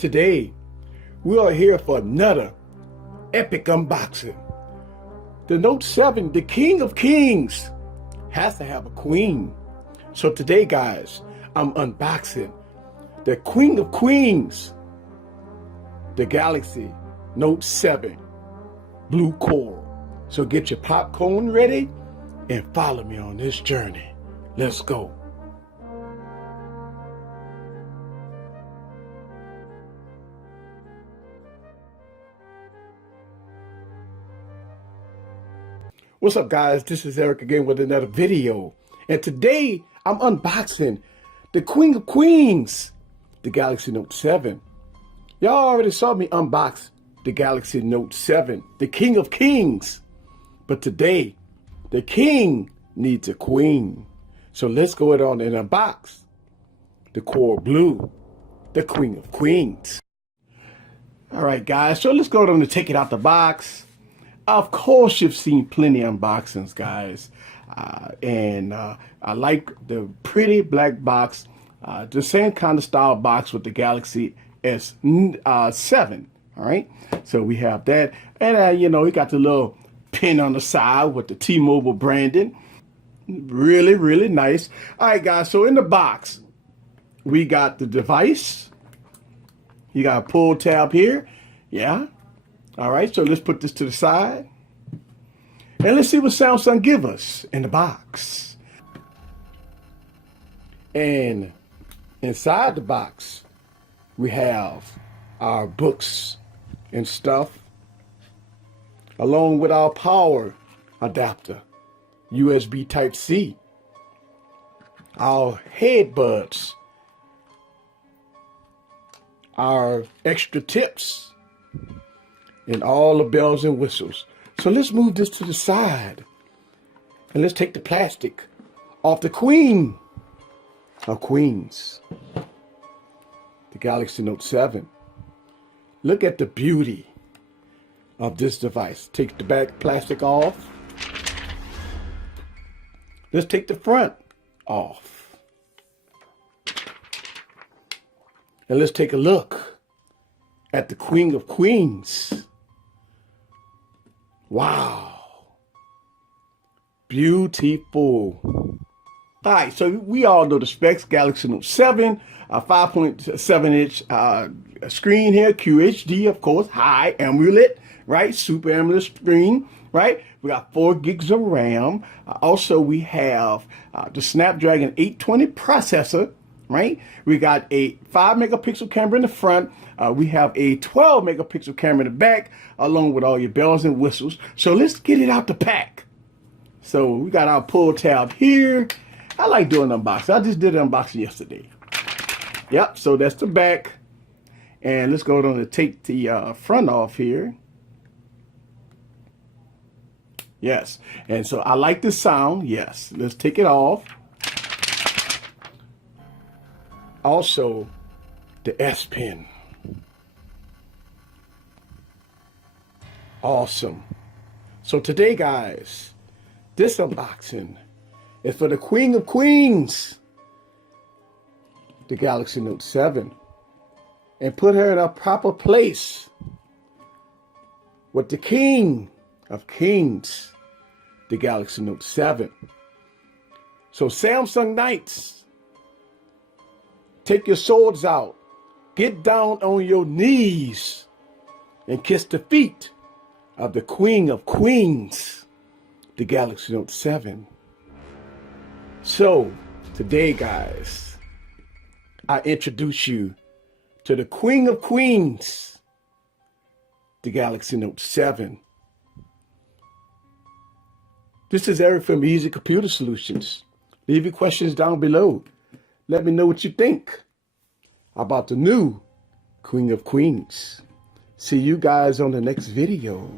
Today, we are here for another epic unboxing. The Note 7, the King of Kings, has to have a queen. So today, guys, I'm unboxing the Queen of Queens, the Galaxy Note 7 Blue Coral. So get your popcorn ready and follow me on this journey. Let's go. What's up, guys? This is Eric again with another video. And today I'm unboxing the Queen of Queens, the Galaxy Note 7. Y'all already saw me unbox the Galaxy Note 7, the King of Kings. But today, the king needs a queen. So let's go ahead on and unbox the Coral Blue, the Queen of Queens. All right, guys, so let's go ahead and take it out the box. Of course, you've seen plenty of unboxings, guys. I like the pretty black box, the same kind of style box with the Galaxy S7. All right, so we have that. And, we got the little pin on the side with the T-Mobile branding. Really, really nice. All right, guys, so in the box, we got the device. You got a pull tab here. Yeah. All right, so let's put this to the side. And let's see what Samsung give us in the box. And inside the box, we have our books and stuff, along with our power adapter, USB Type-C, our headbuds, our extra tips, and all the bells and whistles. So let's move this to the side. And let's take the plastic off the Queen of Queens, the Galaxy Note 7. Look at the beauty of this device. Take the back plastic off. Let's take the front off. And let's take a look at the Queen of Queens. Wow. Beautiful. All right, so we all know the specs. Galaxy Note 7, a 5.7-inch screen here, QHD, of course, high AMOLED, right? Super AMOLED screen, right? We got 4 gigs of RAM. Also, we have the Snapdragon 820 processor, right? We got a 5-megapixel camera in the front. We have a 12-megapixel camera in the back, along with all your bells and whistles. So let's get it out the pack. So we got our pull tab here. I like doing unboxing. I just did an unboxing yesterday. Yep, so that's the back. And let's go on and take the front off here. Yes, and so I like the sound. Yes, let's take it off. Also, the S Pen. Awesome. So today, guys, this unboxing is for the Queen of Queens, the Galaxy Note 7, and put her in a proper place with the King of Kings, the Galaxy Note 7. So Samsung Knights, take your swords out, get down on your knees, and kiss the feet of the Queen of Queens, the Galaxy Note 7. So today, guys, I introduce you to the Queen of Queens, the Galaxy Note 7. This is Eric from Easy Computer Solutions. Leave your questions down below. Let me know what you think about the new Queen of Queens. See you guys on the next video.